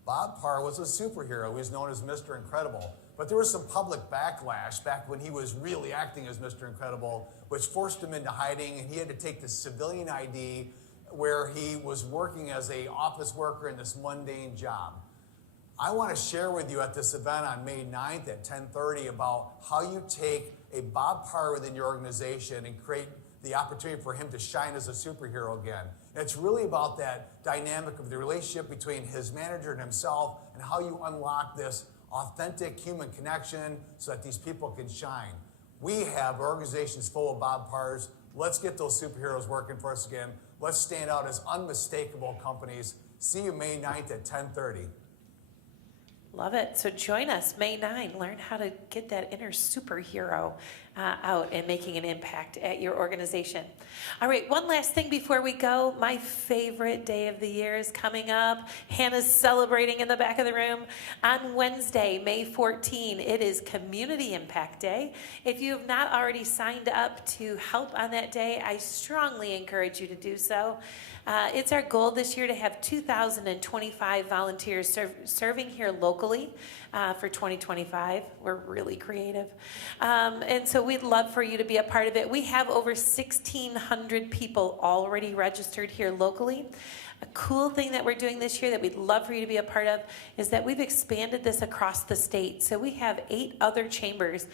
Bob Parr was a superhero. He was known as Mr. Incredible. But there was some public backlash back when he was really acting as Mr. Incredible, which forced him into hiding, and he had to take the civilian ID where he was working as an office worker in this mundane job. I want to share with you at this event on May 9th at 10:30 about how you take a Bob Parr within your organization and create the opportunity for him to shine as a superhero again. And it's really about that dynamic of the relationship between his manager and himself, and how you unlock this authentic human connection so that these people can shine. We have organizations full of Bob Parrs. Let's get those superheroes working for us again. Let's stand out as unmistakable companies. See you May 9th at 10:30. Love it. So join us May 9. Learn how to get that inner superhero out and making an impact at your organization. All right, one last thing before we go. My favorite day of the year is coming up. Hannah's celebrating in the back of the room. On Wednesday, May 14, it is Community Impact Day. If you have not already signed up to help on that day, I strongly encourage you to do so. It's our goal this year to have 2,025 volunteers serving here locally for 2025. We're really creative. And so we'd love for you to be a part of it. We have over 1,600 people already registered here locally. A cool thing that we're doing this year that we'd love for you to be a part of is that we've expanded this across the state. So we have 8 other chambers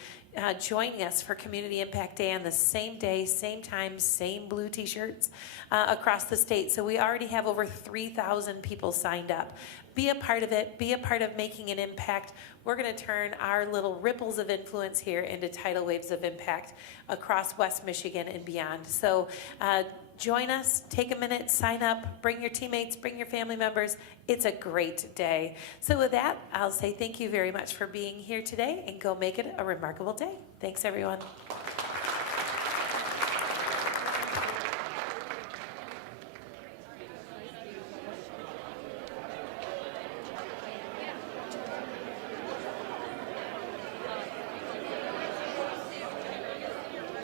joining us for Community Impact Day on the same day, same time, same blue t-shirts across the state. So we already have over 3,000 people signed up. Be a part of it. Be a part of making an impact. We're going to turn our little ripples of influence here into tidal waves of impact across West Michigan and beyond. So join us, take a minute, sign up, bring your teammates, bring your family members. It's a great day. So with that, I'll say thank you very much for being here today, and go make it a remarkable day. Thanks, everyone.